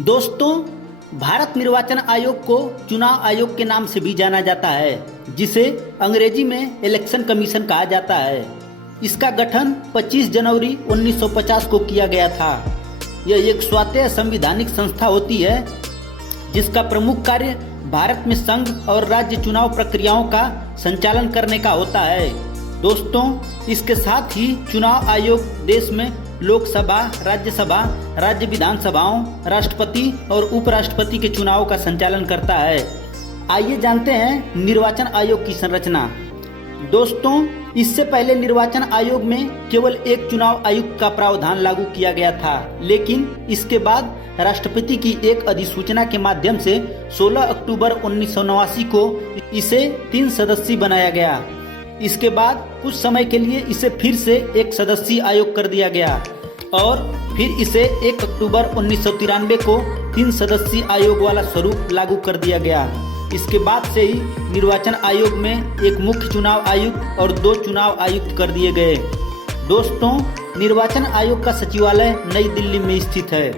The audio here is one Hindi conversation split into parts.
दोस्तों, भारत निर्वाचन आयोग को चुनाव आयोग के नाम से भी जाना जाता है, जिसे अंग्रेजी में इलेक्शन कमीशन कहा जाता है। इसका गठन 25 जनवरी 1950 को किया गया था। यह एक स्वायत्त संवैधानिक संस्था होती है जिसका प्रमुख कार्य भारत में संघ और राज्य चुनाव प्रक्रियाओं का संचालन करने का होता है। दोस्तों, इसके साथ ही चुनाव आयोग देश में लोकसभा, राज्यसभा, राज्य विधानसभाओं, राष्ट्रपति और उपराष्ट्रपति के चुनाव का संचालन करता है। आइए जानते हैं निर्वाचन आयोग की संरचना। दोस्तों, इससे पहले निर्वाचन आयोग में केवल एक चुनाव आयुक्त का प्रावधान लागू किया गया था, लेकिन इसके बाद राष्ट्रपति की एक अधिसूचना के माध्यम से 16 अक्टूबर 1989 को इसे 3 सदस्यीय बनाया गया। इसके बाद कुछ समय के लिए इसे फिर से एक सदस्यीय आयोग कर दिया गया और फिर इसे 1 अक्टूबर 1993 को 3 सदस्यीय आयोग वाला स्वरूप लागू कर दिया गया। इसके बाद से ही निर्वाचन आयोग में एक मुख्य चुनाव आयुक्त और 2 चुनाव आयुक्त कर दिए गए। दोस्तों, निर्वाचन आयोग का सचिवालय नई दिल्ली में स्थित है।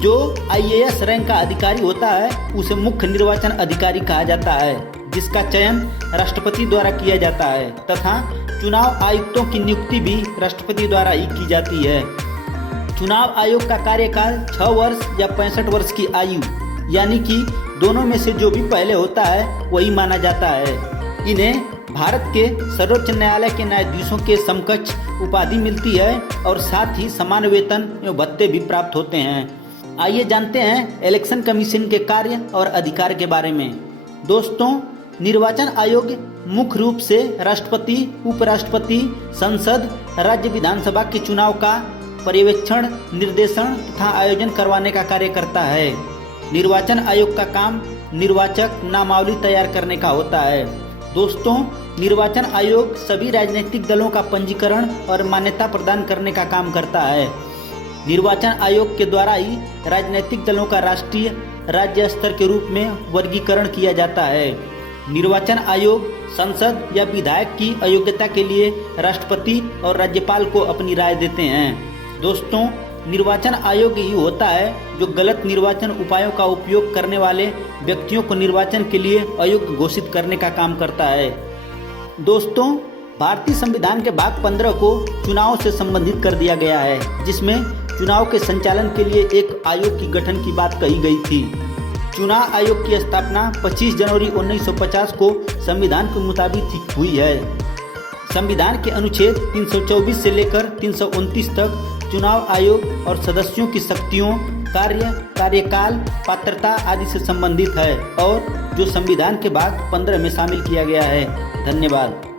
जो IAS रैंक का अधिकारी होता है उसे मुख्य निर्वाचन अधिकारी कहा जाता है, जिसका चयन राष्ट्रपति द्वारा किया जाता है तथा चुनाव आयुक्तों की नियुक्ति भी राष्ट्रपति द्वारा ही की जाती है। चुनाव आयोग का कार्यकाल 6 वर्ष या 65 वर्ष की आयु, यानी कि दोनों में से जो भी पहले होता है वही माना जाता है। इन्हें भारत के सर्वोच्च न्यायालय के न्यायाधीशों के समकक्ष उपाधि मिलती है और साथ ही समान वेतन एवं भत्ते भी प्राप्त होते हैं। आइए जानते हैं इलेक्शन कमीशन के कार्य और अधिकार के बारे में। दोस्तों, निर्वाचन आयोग मुख्य रूप से राष्ट्रपति, उपराष्ट्रपति, संसद, राज्य विधानसभा के चुनाव का पर्यवेक्षण, निर्देशन तथा आयोजन करवाने का कार्य करता है। निर्वाचन आयोग का काम निर्वाचक नामावली तैयार करने का होता है। दोस्तों, निर्वाचन आयोग सभी राजनीतिक दलों का पंजीकरण और मान्यता प्रदान करने का काम करता है। निर्वाचन आयोग के द्वारा ही राजनीतिक दलों का राष्ट्रीय, राज्य स्तर के रूप में वर्गीकरण किया जाता है। निर्वाचन आयोग संसद या विधायक की अयोग्यता के लिए राष्ट्रपति और राज्यपाल को अपनी राय देते हैं। दोस्तों, निर्वाचन आयोग ही होता है जो गलत निर्वाचन उपायों का उपयोग करने वाले व्यक्तियों को निर्वाचन के लिए अयोग्य घोषित करने का काम करता है। दोस्तों, भारतीय संविधान के भाग 15 को चुनाव से संबंधित कर दिया गया है, जिसमें चुनाव के संचालन के लिए एक आयोग की गठन की बात कही गई थी। चुनाव आयोग की स्थापना 25 जनवरी 1950 को संविधान के मुताबिक हुई है। संविधान के अनुच्छेद 324 से लेकर 329 तक चुनाव आयोग और सदस्यों की शक्तियों, कार्य, कार्यकाल, पात्रता आदि से संबंधित है और जो संविधान के भाग 15 में शामिल किया गया है। धन्यवाद।